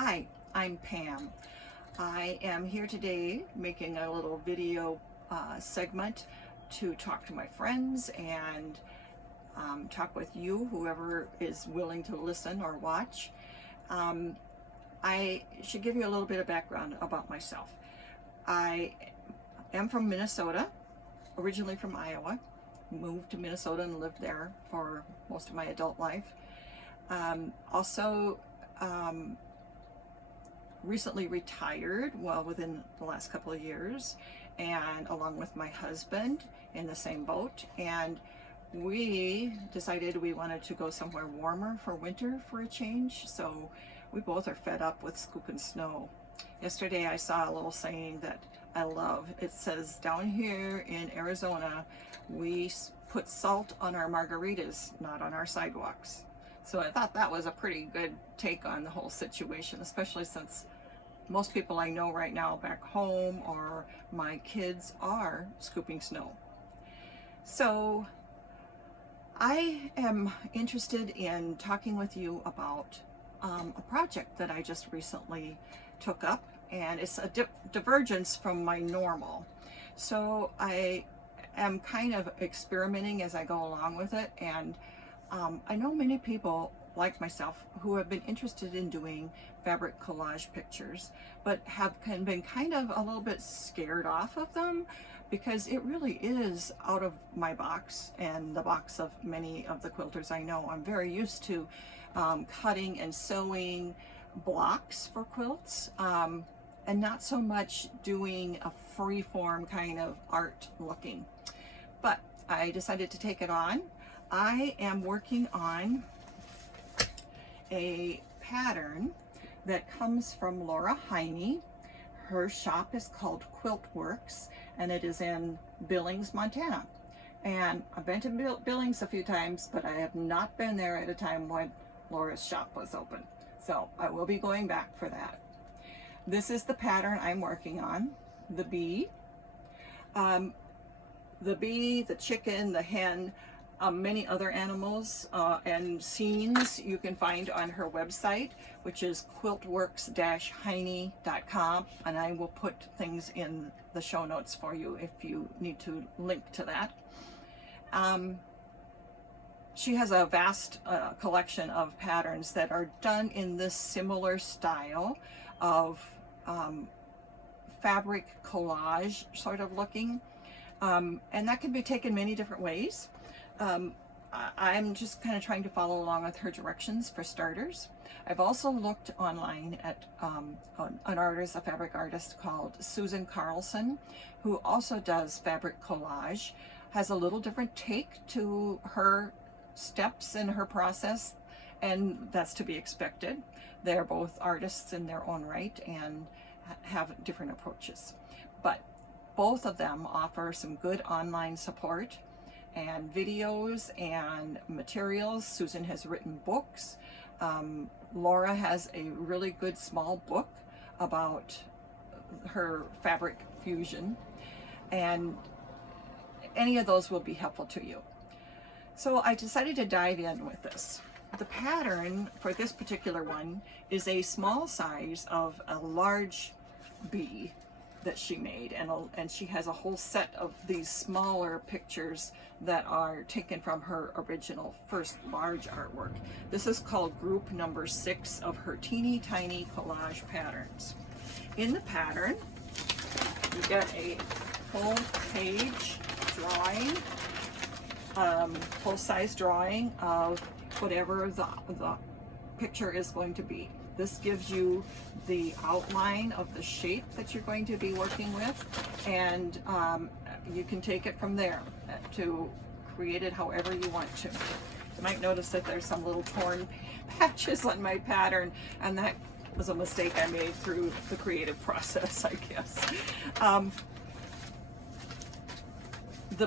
Hi, I'm Pam. I am here today making a little video segment to talk to my friends and talk with you, whoever is willing to listen or watch. I should give you a little bit of background about myself. I am from Minnesota, originally from Iowa, moved to Minnesota and lived there for most of my adult life. Recently retired, well, within the last couple of years, and along with my husband in the same boat, and we decided we wanted to go somewhere warmer for winter for a change. So we both are fed up with scooping snow. Yesterday I saw a little saying that I love. It says, down here in Arizona we put salt on our margaritas, not on our sidewalks. So I thought that was a pretty good take on the whole situation, especially since most people I know right now back home or my kids are scooping snow. So I am interested in talking with you about a project that I just recently took up, and it's a divergence from my normal. So I am kind of experimenting as I go along with it, and I know many people like myself who have been interested in doing fabric collage pictures, but have been kind of a little bit scared off of them because it really is out of my box and the box of many of the quilters I know. I'm very used to cutting and sewing blocks for quilts, and not so much doing a free form kind of art looking. But I decided to take it on. I am working on a pattern that comes from Laura Heine. Her shop is called Quilt Works, and it is in Billings, Montana. And I've been to Billings a few times, but I have not been there at a time when Laura's shop was open. So I will be going back for that. This is the pattern I'm working on, the bee. The bee, the chicken, the hen, many other animals and scenes you can find on her website, which is quiltworks-heine.com, and I will put things in the show notes for you if you need to link to that. She has a vast collection of patterns that are done in this similar style of fabric collage sort of looking, and that can be taken many different ways. I'm just kind of trying to follow along with her directions for starters. I've also looked online at a fabric artist called Susan Carlson, who also does fabric collage, has a little different take to her steps in her process, and that's to be expected. They're both artists in their own right and have different approaches. But both of them offer some good online support and videos and materials. Susan has written books. Laura has a really good small book about her fabric fusion, and any of those will be helpful to you. So I decided to dive in with this. The pattern for this particular one is a small size of a large bee that she made, and she has a whole set of these smaller pictures that are taken from her original first large artwork. This is called group number 6 of her teeny tiny collage patterns. In the pattern you get a full page drawing, full-size drawing of whatever the picture is going to be. This gives you the outline of the shape that you're going to be working with, and you can take it from there to create it however you want to. You might notice that there's some little torn patches on my pattern, and that was a mistake I made through the creative process, I guess. The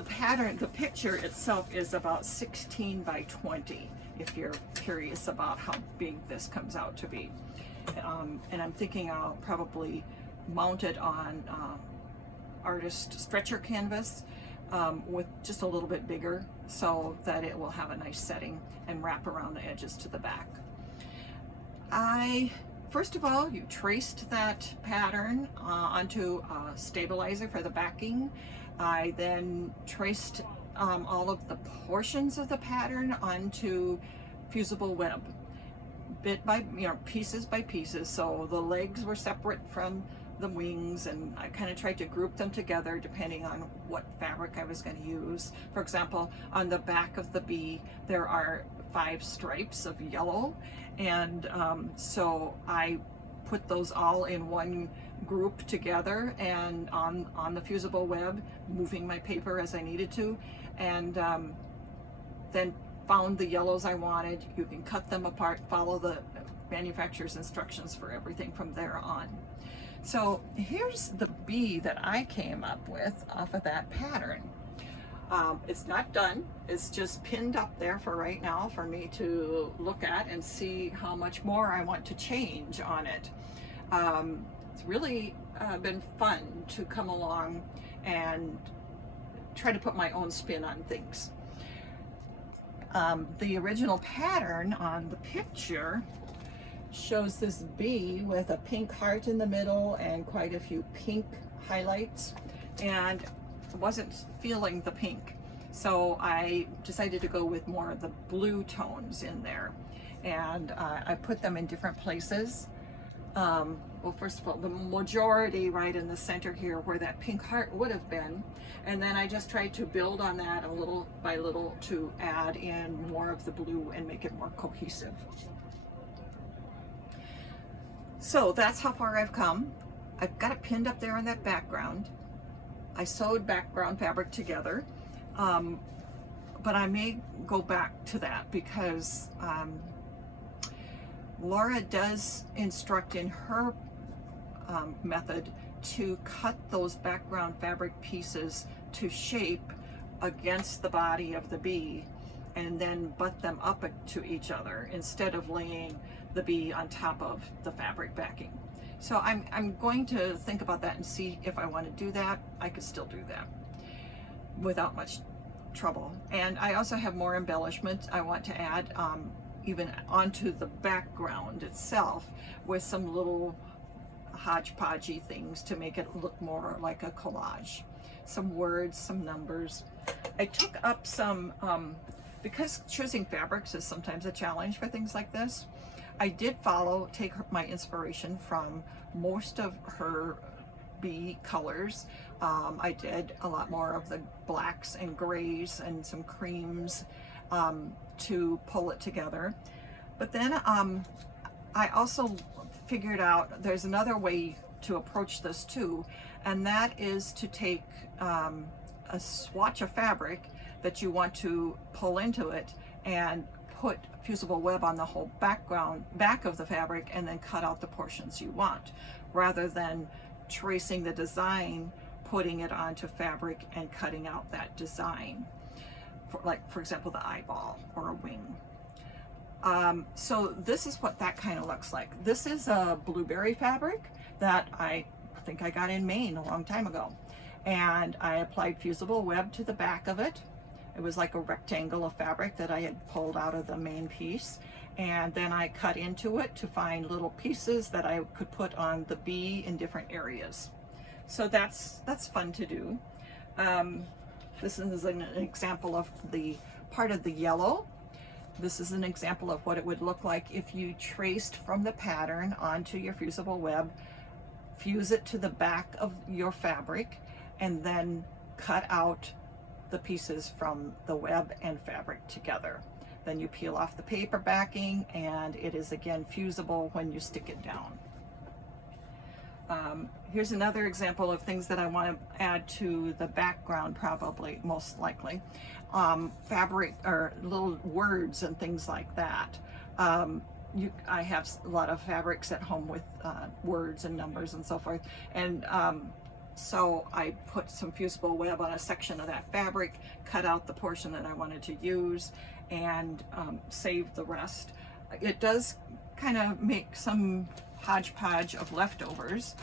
picture itself is about 16 by 20, if you're curious about how big this comes out to be. And I'm thinking I'll probably mount it on artist stretcher canvas with just a little bit bigger so that it will have a nice setting and wrap around the edges to the back. I first of all, you traced that pattern onto a stabilizer for the backing. I then traced all of the portions of the pattern onto fusible web, bit by, pieces by pieces. So the legs were separate from the wings, and I kind of tried to group them together depending on what fabric I was going to use. For example, on the back of the bee, there are 5 stripes of yellow, and so I put those all in one group together and on the fusible web, moving my paper as I needed to, and then found the yellows I wanted. You can cut them apart, follow the manufacturer's instructions for everything from there on. So here's the bee that I came up with off of that pattern. It's not done. It's just pinned up there for right now for me to look at and see how much more I want to change on it. It's really been fun to come along and try to put my own spin on things. The original pattern on the picture shows this bee with a pink heart in the middle and quite a few pink highlights, and wasn't feeling the pink, so I decided to go with more of the blue tones in there, and I put them in different places. Well, first of all, the majority right in the center here where that pink heart would have been, and then I just tried to build on that a little by little to add in more of the blue and make it more cohesive. So that's how far I've come. I've got it pinned up there in that background. I sewed background fabric together, but I may go back to that because Laura does instruct in her method to cut those background fabric pieces to shape against the body of the bee and then butt them up to each other instead of laying the bee on top of the fabric backing. So I'm going to think about that and see if I want to do that. I could still do that without much trouble. And I also have more embellishment I want to add even onto the background itself with some little hodgepodgey things to make it look more like a collage. Some words, some numbers. I took up some, because choosing fabrics is sometimes a challenge for things like this, I did take my inspiration from most of her bee colors. I did a lot more of the blacks and grays and some creams to pull it together. But then I also figured out there's another way to approach this too, and that is to take a swatch of fabric that you want to pull into it and put fusible web on the whole back of the fabric and then cut out the portions you want, rather than tracing the design, putting it onto fabric and cutting out that design, for example the eyeball or a wing. So this is what that kind of looks like. This is a blueberry fabric that I think I got in Maine a long time ago, and I applied fusible web to the back of it. It was like a rectangle of fabric that I had pulled out of the main piece, and then I cut into it to find little pieces that I could put on the bee in different areas. So that's fun to do. This is an example of the part of the yellow. This is an example of what it would look like if you traced from the pattern onto your fusible web, fuse it to the back of your fabric, and then cut out the pieces from the web and fabric together. Then you peel off the paper backing and it is again fusible when you stick it down. Here's another example of things that I want to add to the background, probably, most likely. Fabric or little words and things like that. I have a lot of fabrics at home with words and numbers and so forth, and so I put some fusible web on a section of that fabric, cut out the portion that I wanted to use, and saved the rest. It does kind of make some hodgepodge of leftovers,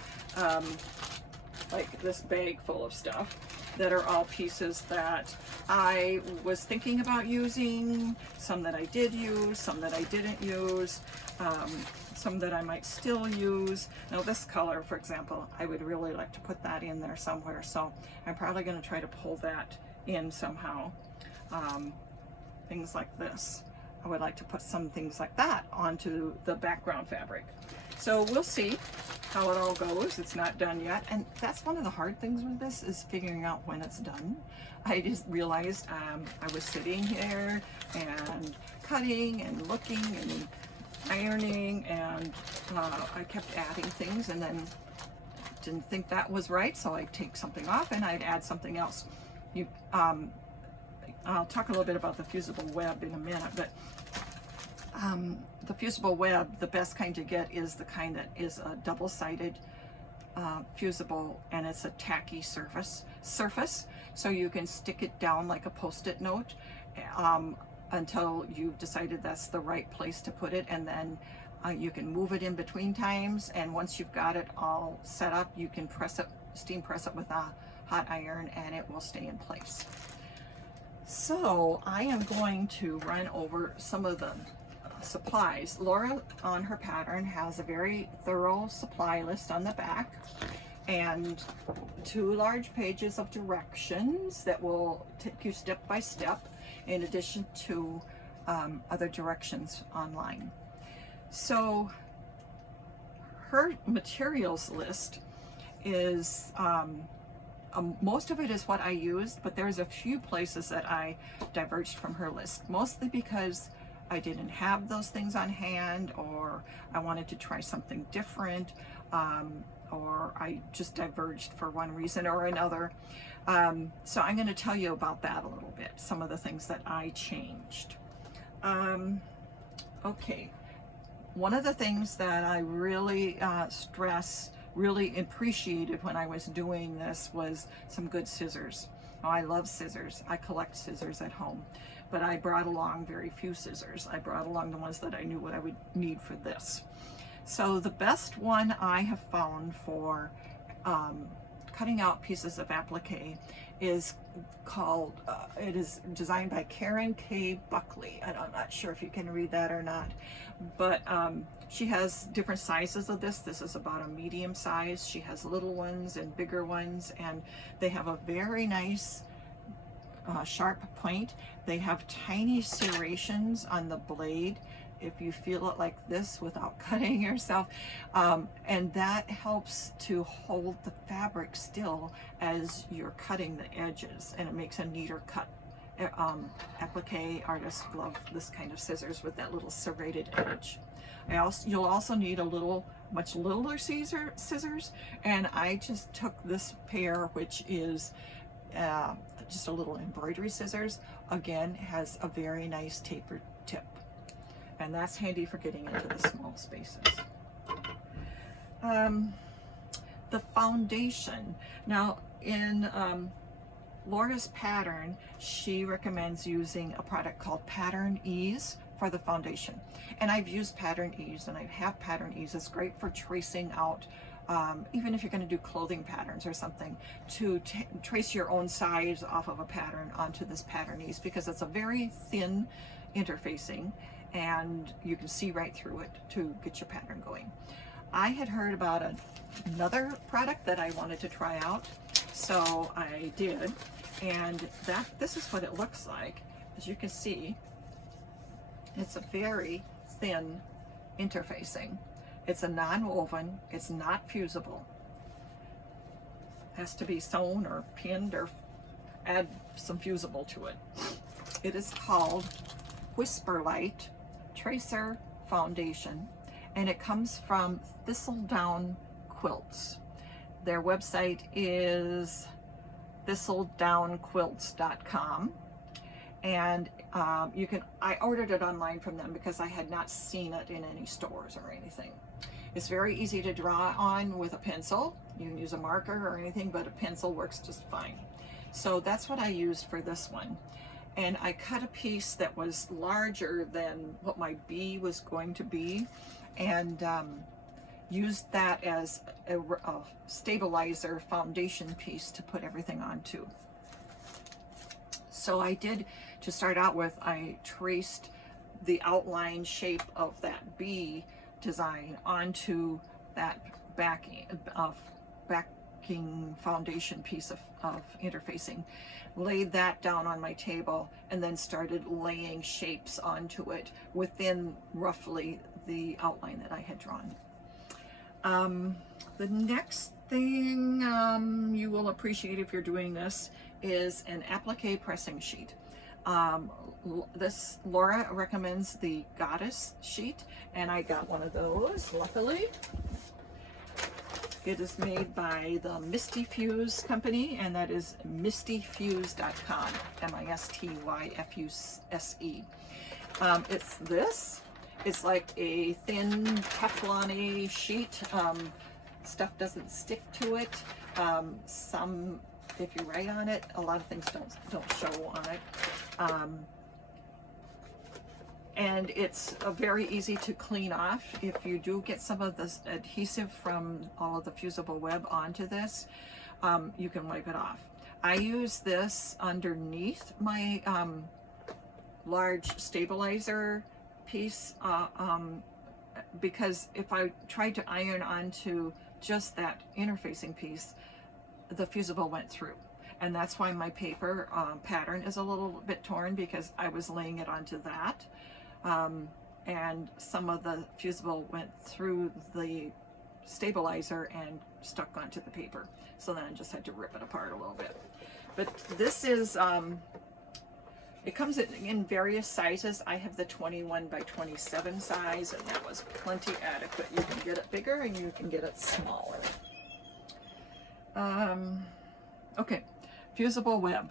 like this bag full of stuff, that are all pieces that I was thinking about using, some that I did use, some that I didn't use, some that I might still use. Now this color, for example, I would really like to put that in there somewhere, so I'm probably going to try to pull that in somehow. Things like this. I would like to put some things like that onto the background fabric. So we'll see how it all goes. It's not done yet, and that's one of the hard things with this, is figuring out when it's done. I just realized I was sitting here and cutting and looking and ironing, and I kept adding things and then didn't think that was right, so I'd take something off and I'd add something else. I'll talk a little bit about the fusible web in a minute, but the fusible web, the best kind to get is the kind that is a double-sided fusible, and it's a tacky surface, so you can stick it down like a post-it note until you've decided that's the right place to put it, and then you can move it in between times, and once you've got it all set up, you can press it, steam press it with a hot iron, and it will stay in place. So I am going to run over some of the supplies. Laura on her pattern has a very thorough supply list on the back, and 2 large pages of directions that will take you step by step, in addition to other directions online. So her materials list is most of it is what I used, but there's a few places that I diverged from her list, mostly because I didn't have those things on hand, or I wanted to try something different, or I just diverged for one reason or another. So I'm going to tell you about that a little bit, some of the things that I changed. Okay, one of the things that I really really appreciated when I was doing this was some good scissors. Oh, I love scissors. I collect scissors at home, but I brought along very few scissors. I brought along the ones that I knew what I would need for this. So the best one I have found for cutting out pieces of applique is called, it is designed by Karen K. Buckley. And I'm not sure if you can read that or not, but she has different sizes of this. This is about a medium size. She has little ones and bigger ones, and they have a very nice sharp point. They have tiny serrations on the blade if you feel it like this without cutting yourself, and that helps to hold the fabric still as you're cutting the edges, and it makes a neater cut. Applique artists love this kind of scissors with that little serrated edge. You'll also need a much littler scissors, and I just took this pair, which is just a little embroidery scissors. Again, has a very nice tapered tip, and that's handy for getting into the small spaces. The foundation. Now in Laura's pattern, she recommends using a product called Pattern Ease for the foundation. And I've used Pattern Ease, and I have Pattern Ease. It's great for tracing out, even if you're going to do clothing patterns or something, to trace your own size off of a pattern onto this Pattern Ease, because it's a very thin interfacing, and you can see right through it to get your pattern going. I had heard about another product that I wanted to try out, so I did, and this is what it looks like. As you can see, it's a very thin interfacing. It's a non-woven, it's not fusible. Has to be sewn or pinned or add some fusible to it. It is called Whisper Light Tracer Foundation, and it comes from Thistledown Quilts. Their website is thistledownquilts.com, and I ordered it online from them because I had not seen it in any stores or anything. It's very easy to draw on with a pencil. You can use a marker or anything, but a pencil works just fine. So that's what I used for this one. And I cut a piece that was larger than what my bee was going to be, and used that as a stabilizer foundation piece to put everything onto. So I did, to start out with, I traced the outline shape of that bee design onto that backing foundation piece of interfacing, laid that down on my table, and then started laying shapes onto it within roughly the outline that I had drawn. The next thing you will appreciate if you're doing this is an applique pressing sheet. This Laura recommends the Goddess sheet, and I got one of those, luckily. It is made by the Misty Fuse company, and that is mistyfuse.com, MISTYFUSE. It's this. It's like a thin Teflon-y sheet. Stuff doesn't stick to it. Some, if you write on it, a lot of things don't show on it. And it's very easy to clean off. If you do get some of this adhesive from all of the fusible web onto this, you can wipe it off. I use this underneath my large stabilizer piece because if I tried to iron onto just that interfacing piece, the fusible went through. And that's why my paper pattern is a little bit torn, because I was laying it onto that. And some of the fusible went through the stabilizer and stuck onto the paper. So then I just had to rip it apart a little bit. But this is, it comes in various sizes. I have the 21 by 27 size, and that was plenty adequate. You can get it bigger and you can get it smaller. Okay, fusible web.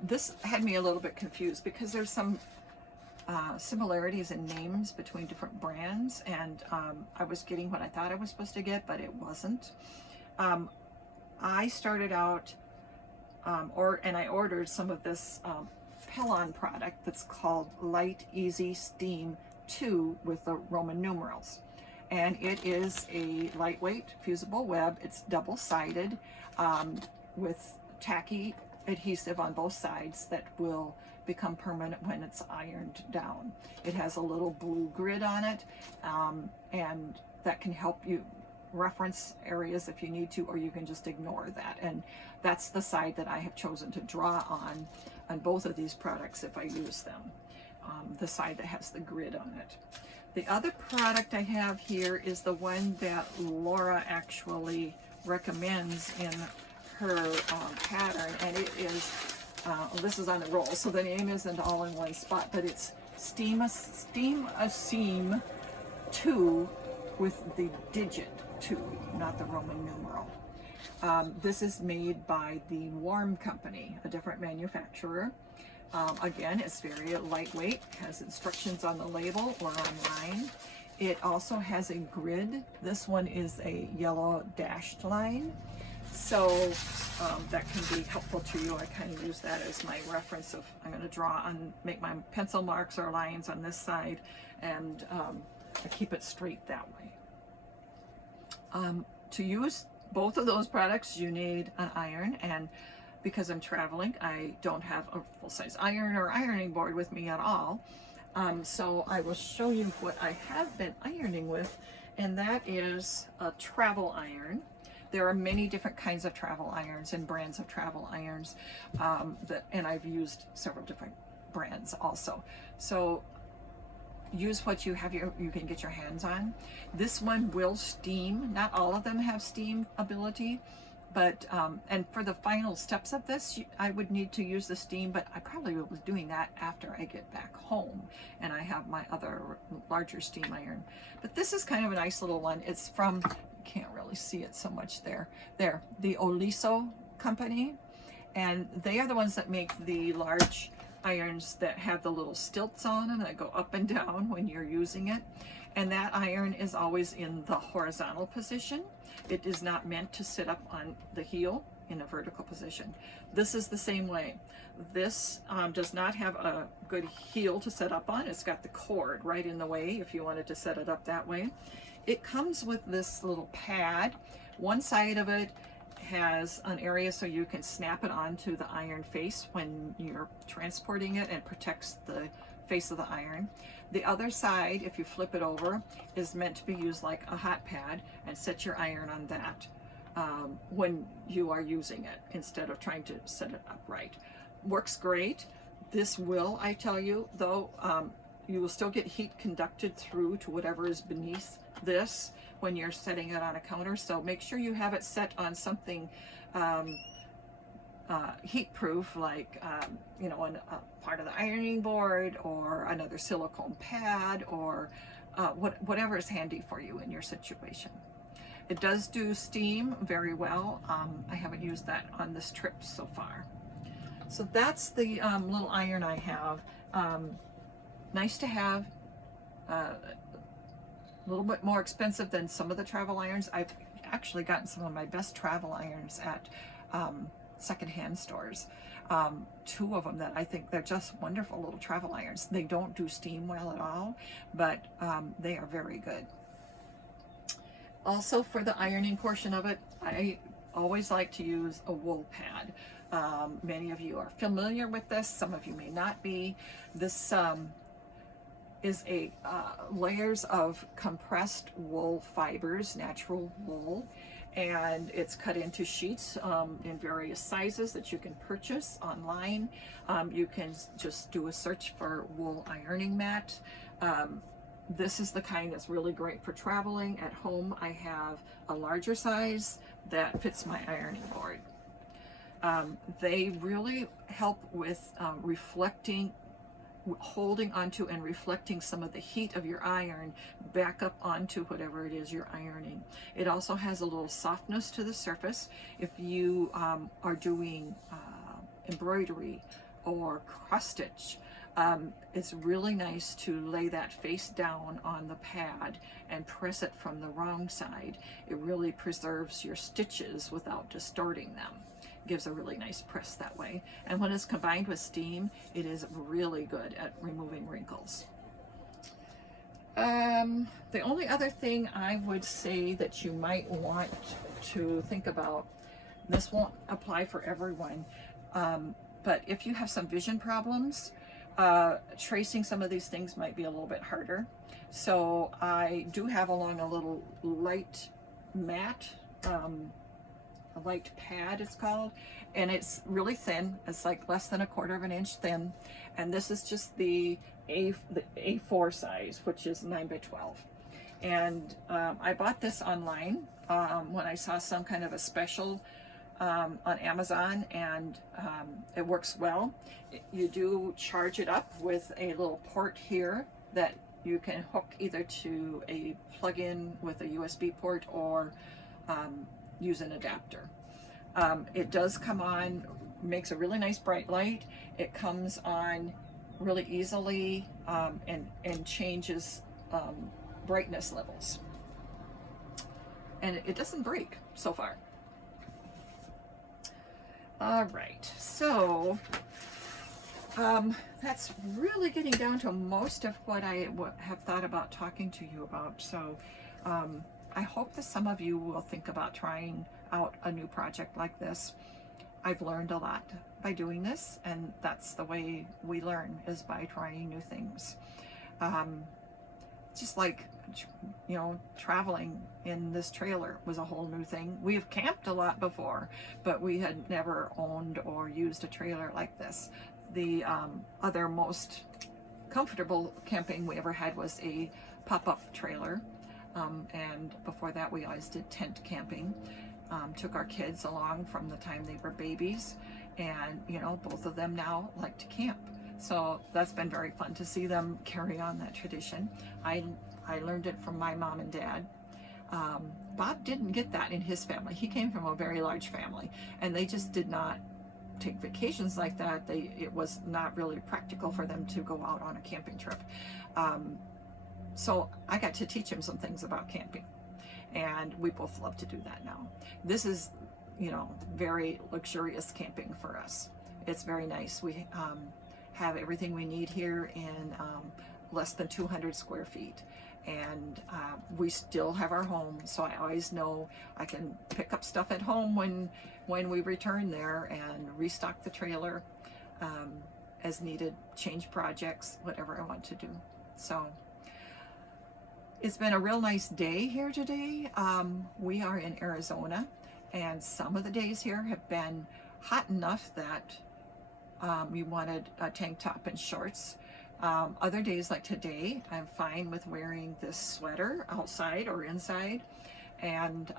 This had me a little bit confused because there's some similarities in names between different brands, and I was getting what I thought I was supposed to get, but it wasn't. I started out, and I ordered some of this Pellon product that's called Light Easy Steam 2 with the Roman numerals. And it is a lightweight fusible web. It's double-sided with tacky adhesive on both sides that will become permanent when it's ironed down. It has a little blue grid on it, and that can help you reference areas if you need to, or you can just ignore that. And that's the side that I have chosen to draw on both of these products if I use them, the side that has the grid on it. The other product I have here is the one that Laura actually recommends in her pattern, and it is, this is on the roll, so the name isn't all in one spot, but it's Steam a Seam 2 with the digit 2, not the Roman numeral. This is made by the Warm Company, a different manufacturer. Again, it's very lightweight, has instructions on the label or online. It also has a grid. This one is a yellow dashed line. So that can be helpful to you. I kind of use that as my reference of, I'm going to draw on, make my pencil marks or lines on this side, and I keep it straight that way. To use both of those products, you need an iron, and because I'm traveling, I don't have a full-size iron or ironing board with me at all. So I will show you what I have been ironing with, and that is a travel iron. There are many different kinds of travel irons and brands of travel irons, and I've used several different brands also. So use what you have, you can get your hands on. This one will steam. Not all of them have steam ability, but and for the final steps of this, I would need to use the steam, but I probably will be doing that after I get back home and I have my other larger steam iron. But this is kind of a nice little one. It's from, you can't really see it so much there, the Oliso company, and they are the ones that make the large irons that have the little stilts on them that go up and down when you're using it. And that iron is always in the horizontal position. It is not meant to sit up on the heel in a vertical position. This is the same way. This does not have a good heel to set up on. It's got the cord right in the way if you wanted to set it up that way. It comes with this little pad. One side of it has an area so you can snap it onto the iron face when you're transporting it, and protects the face of the iron. The other side, if you flip it over, is meant to be used like a hot pad, and set your iron on that when you are using it, instead of trying to set it upright. Works great. This will, I tell you, though, you will still get heat conducted through to whatever is beneath this when you're setting it on a counter. So make sure you have it set on something heat proof, like you know, a part of the ironing board, or another silicone pad, or whatever is handy for you in your situation. It does do steam very well. I haven't used that on this trip so far. So that's the little iron I have. Nice to have. A little bit more expensive than some of the travel irons. I've actually gotten some of my best travel irons at secondhand stores. Two of them that I think they're just wonderful little travel irons. They don't do steam well at all, but they are very good. Also, for the ironing portion of it, I always like to use a wool pad. Many of you are familiar with this, some of you may not be. This is a layers of compressed wool fibers, natural wool, and it's cut into sheets in various sizes that you can purchase online. You can just do a search for wool ironing mat. This is the kind that's really great for traveling. At home, I have a larger size that fits my ironing board. They really help with holding onto and reflecting some of the heat of your iron back up onto whatever it is you're ironing. It also has a little softness to the surface. If you are doing embroidery or cross stitch, it's really nice to lay that face down on the pad and press it from the wrong side. It really preserves your stitches without distorting them. Gives a really nice press that way. And when it's combined with steam, it is really good at removing wrinkles. The only other thing I would say that you might want to think about, this won't apply for everyone, but if you have some vision problems, tracing some of these things might be a little bit harder. So I do have along a little light mat, a light pad it's called, and it's really thin. It's like less than 1/4 inch thin, and this is just the A4 size, which is 9 by 12. And I bought this online when I saw some kind of a special on Amazon, and it works well. You do charge it up with a little port here that you can hook either to a plug-in with a USB port, or use an adapter. It does come on, makes a really nice bright light. It comes on really easily and changes brightness levels. And it doesn't break so far. All right, so that's really getting down to most of what I have thought about talking to you about. So I hope that some of you will think about trying out a new project like this. I've learned a lot by doing this, and that's the way we learn, is by trying new things. Just like, you know, traveling in this trailer was a whole new thing. We have camped a lot before, but we had never owned or used a trailer like this. The other most comfortable camping we ever had was a pop-up trailer. And before that, we always did tent camping. Took our kids along from the time they were babies, and you know, both of them now like to camp. So that's been very fun to see them carry on that tradition. I learned it from my mom and dad. Bob didn't get that in his family. He came from a very large family, and they just did not take vacations like that. It was not really practical for them to go out on a camping trip. So I got to teach him some things about camping, and we both love to do that now. This is, you know, very luxurious camping for us. It's very nice. We have everything we need here in less than 200 square feet, and we still have our home, so I always know I can pick up stuff at home when we return there and restock the trailer as needed, change projects, whatever I want to do. So it's been a real nice day here today. We are in Arizona, and some of the days here have been hot enough that we wanted a tank top and shorts. Other days like today, I'm fine with wearing this sweater outside or inside, and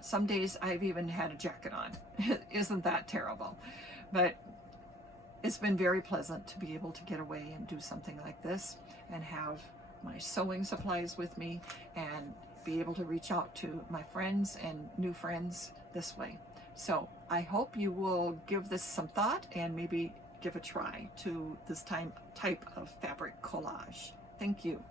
some days I've even had a jacket on. Isn't that terrible? But it's been very pleasant to be able to get away and do something like this and have my sewing supplies with me and be able to reach out to my friends and new friends this way. So I hope you will give this some thought and maybe give a try to this type of fabric collage. Thank you.